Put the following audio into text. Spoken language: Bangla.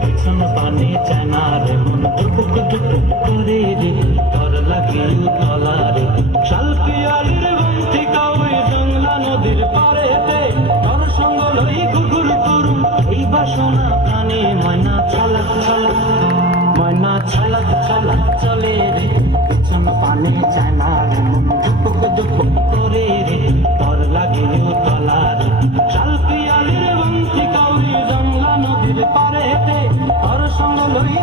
পিছন পানে চানার মন দুপুক দুপুক করে রে তর লাগে তলারে শালকিয়ালির বন্তি কাউই জংলা নদীর পারেতে তর সঙ্গ লই ঘুঘুর করুম এই বাসনা প্রাণে ময়না ছালাক ছালাক ময়না ছালাক ছালাক চলে রে পিছন পানে চানার মন দুপুক দুপুক করে রে তর লাগে তলারে শালকিয়ালির বন্তি কাউই জংলা নদীর পারেতে তর সঙ্গ লই